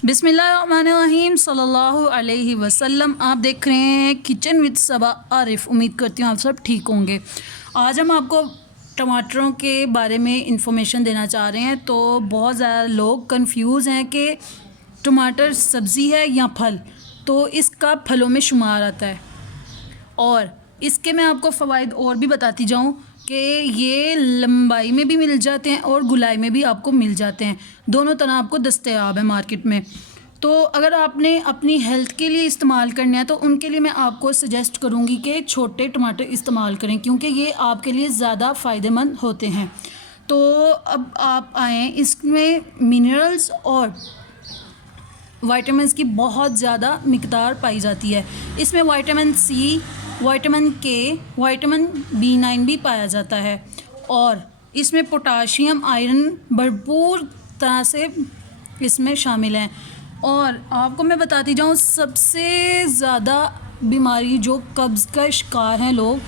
बिस्मिल्लाहिर्रहमानिर्रहीम सल्लल्लाहु अलैहि वसल्लम। आप देख रहे हैं किचन विद सबा आरिफ। उम्मीद करती हूँ आप सब ठीक होंगे। आज हम आपको टमाटरों के बारे में इंफॉर्मेशन देना चाह रहे हैं। तो बहुत ज़्यादा लोग कंफ्यूज हैं कि टमाटर सब्ज़ी है या फल, तो इसका फलों में शुमार आता है। और इसके मैं आपको फ़वाइद और भी बताती जाऊँ कि ये लंबाई में भी मिल जाते हैं और गुलाई में भी आपको मिल जाते हैं। दोनों तरह आपको दस्तयाब है मार्केट में। तो अगर आपने अपनी हेल्थ के लिए इस्तेमाल करना है तो उनके लिए मैं आपको सजेस्ट करूँगी कि छोटे टमाटर इस्तेमाल करें, क्योंकि ये आपके लिए ज़्यादा फ़ायदेमंद होते हैं। तो अब आप आएँ, इसमें मिनरल्स और विटामिन्स की बहुत ज़्यादा मिक़दार पाई जाती है। इसमें विटामिन सी, विटामिन के, विटामिन B9 भी पाया जाता है। और इसमें पोटाशियम, आयरन भरपूर तरह से इसमें शामिल हैं। और आपको मैं बताती जाऊँ, सबसे ज़्यादा बीमारी जो कब्ज़ का शिकार हैं लोग,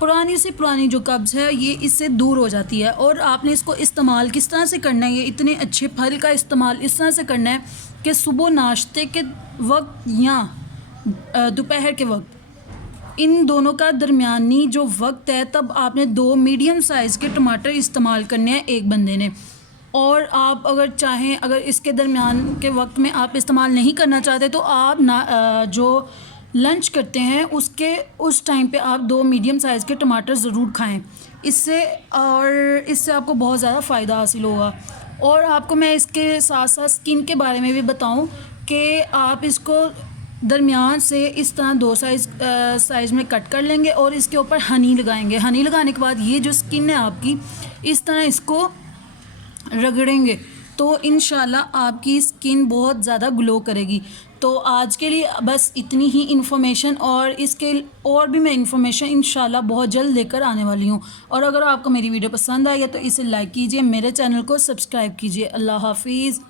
पुरानी से पुरानी जो कब्ज़ है ये इससे दूर हो जाती है। और आपने इसको इस्तेमाल किस तरह से करना है, ये इतने अच्छे फल का इस्तेमाल इस तरह से करना है कि सुबह नाश्ते के वक्त या दोपहर के वक्त, इन दोनों का दरमियानी जो वक्त है, तब आपने 2 मीडियम साइज़ के टमाटर इस्तेमाल करने हैं एक बंदे ने। और आप अगर चाहें, अगर इसके दरमियान के वक्त में आप इस्तेमाल नहीं करना चाहते तो आप जो लंच करते हैं उस टाइम पे आप 2 मीडियम साइज़ के टमाटर ज़रूर खाएं। इससे आपको बहुत ज़्यादा फ़ायदा हासिल होगा। और आपको मैं इसके साथ साथ स्किन के बारे में भी बताऊं कि आप इसको दरमियान से इस तरह 2 साइज़ में कट कर लेंगे और इसके ऊपर हनी लगाएंगे। हनी लगाने के बाद ये जो स्किन है आपकी, इस तरह इसको रगड़ेंगे तो इंशाल्लाह आपकी स्किन बहुत ज़्यादा ग्लो करेगी। तो आज के लिए बस इतनी ही इन्फॉर्मेशन, और इसके और भी मैं इन्फॉर्मेशन इंशाल्लाह बहुत जल्द लेकर आने वाली हूँ। और अगर आपको मेरी वीडियो पसंद आई है तो इसे लाइक कीजिए, मेरे चैनल को सब्सक्राइब कीजिए। अल्लाह हाफिज़।